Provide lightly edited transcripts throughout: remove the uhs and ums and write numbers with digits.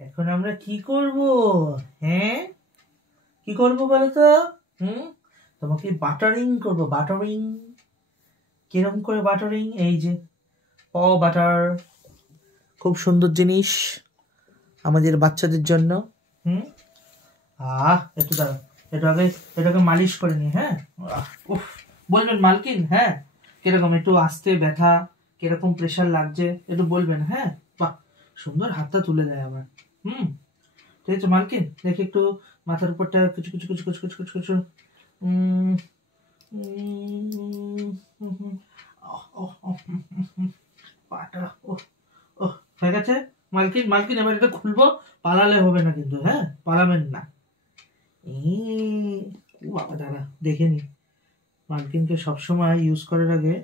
এখন আমরা কি করব? হ্যাঁ, কি করব বলো তো? তোমাকে বাটারিং করব। বাটারিং কিরকম করে বাটারিং? এই যে বাটার, খুব সুন্দর জিনিস আমাদের বাচ্চাদের জন্য। একটু দাঁড়া, এটাকে মালিশ করে নি। হ্যাঁ, উফ, বলবেন মালকিন? হ্যাঁ, কিরকম একটু আস্তে ব্যথা, কিরকম প্রেশার লাগছে একটু বলবেন। হ্যাঁ, বাহ, সুন্দর হাতটা তুলে দেয় আবার। ঠিক আছে মালকিন, দেখি একটু মাথার উপরটা কিছু কিছু কিছু কিছু কিছু কিছু কিছু পাটা হয়ে গেছে। মালকিন মালকিন, এবার এটা খুলবো, পালালে হবে না কিন্তু। হ্যাঁ, পালাবেন না। বাবা দাঁড়া, দেখে নি। মালকিনকে সবসময় ইউজ করার আগে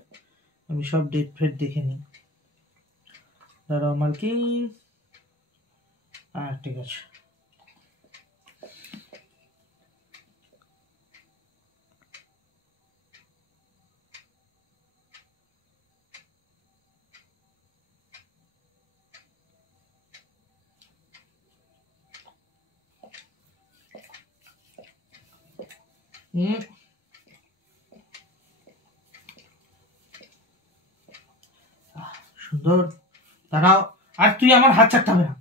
আমি সব ডেট ফেট দেখে নিই। দাঁড়াও মালকিন, ঠিক আছে। সুন্দর, দাঁড়াও। আর তুই আমার হাত ছাড়তে হবে না।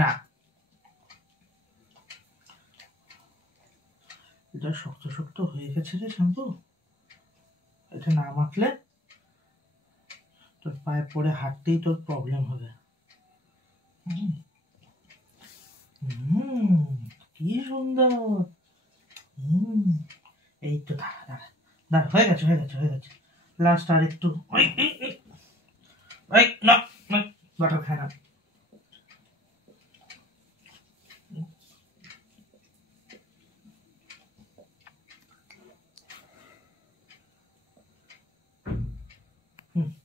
না, এটা শক্ত শক্ত হয়ে গেছে রে শ্যাম্পু। এটা না মাখলে তোর পায়ে পড়ে হাঁটতেই তোর প্রবলেম হবে। কি সুন্দর। এই তো, দাঁড়া দাঁড়া দাঁড়া, হয়ে গেছে হয়ে গেছে হয়ে গেছে। লাস্ট আর একটু। না, বাটার খায় না।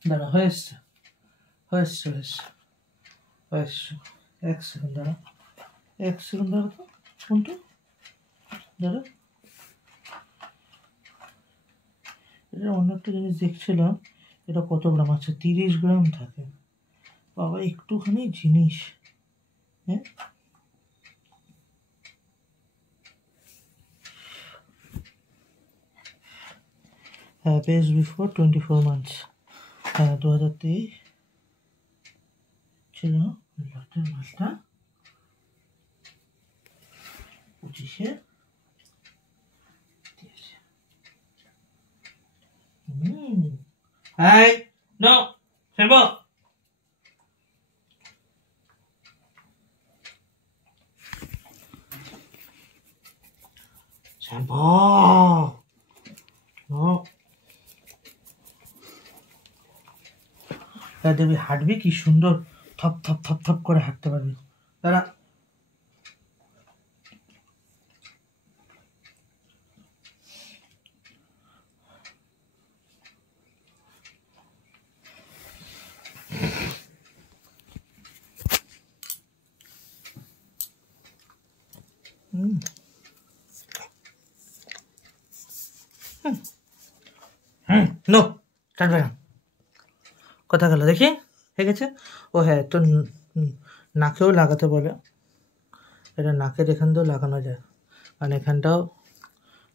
দাঁড়া, হয়ে এসছে হয়ে এসছে হয়ে এসছে হয়ে এসছে। এক সেকেন্ড দাঁড়া, এক সেকেন্ড দাঁড়া তো, কোনটা দাঁড়া। এটা অন্য একটা জিনিস দেখছিলাম, এটা কত গ্রাম আছে? 30 গ্রাম থাকে। বাবা, একটুখানি জিনিস। হ্যাঁ, পেজ বিফোর 24 months। হ্যাঁ, 2023 ছিল লাস্টের মাসটা, 25-এ। Hey, no, shampoo. শ্যাম্পু, দেখবি হাঁটবি কি সুন্দর, থপ থপ থপ থপ করে হাঁটতে পারবি। দাঁড়া, নো, কাটবে না। কথা গেল দেখি, হয়ে গেছে। ও হ্যাঁ, তো নাকেও লাগাতে বলে। এটা নাকের এখান দিয়েও লাগানো যায়, কারণ এখানটাও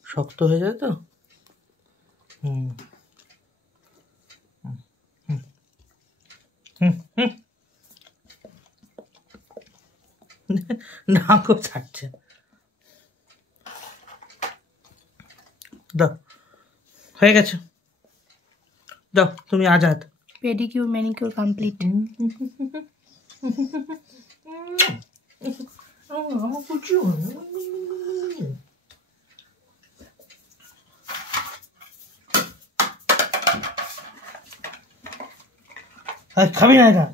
শক্ত হয়ে যায় তো। নাকও ছাড়ছে। দাও, হয়ে গেছে। দাও, তুমি আজাদ। Pedicure manicure complete. খাবি না এটা।